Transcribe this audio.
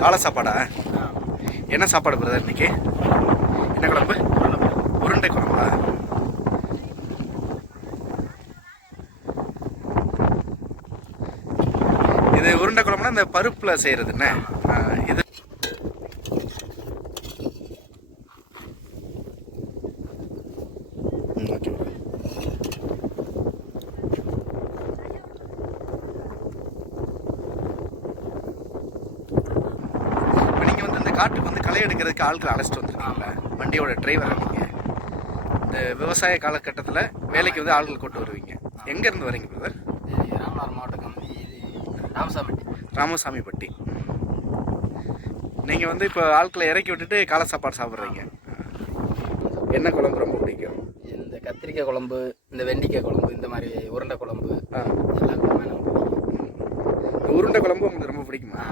காலை சாப்பாடா? என்ன சாப்பாடு பிரதர் இன்னைக்கு? என்ன குழம்பு? உருண்டை குழம்பா இது உருண்டை குழம்புனா இந்த பருப்பில் செய்கிறது என்ன? இது ஓகே இப்போ நீங்கள் வந்து இந்த காட்டுக்கு வந்து களை எடுக்கிறதுக்கு ஆட்கள் அழைச்சிட்டு வந்துருக்கீங்களா வண்டியோட டிரைவர் நீங்க. இந்த விவசாய காலகட்டத்தில் வேலைக்கு வந்து ஆட்கள் கொண்டு வருவீங்க. எங்கேருந்து வரீங்க பிரதர் இது ராமநாதபுரம் மாவட்டம் ராமசாமி ராமசாமிப்பட்டி நீங்கள் வந்து இப்போ ஆட்களை இறக்கி விட்டுட்டு காலை சாப்பாடு சாப்பிட்றீங்க. என்ன குழம்பு ரொம்ப பிடிக்கும்? இந்த கத்திரிக்காய் குழம்பு இந்த வெண்டைக்காய் குழம்பு இந்த மாதிரி உருண்டை குழம்பு எல்லா குழம்புமே உருண்டை குழம்பு உங்களுக்கு ரொம்ப பிடிக்குமா.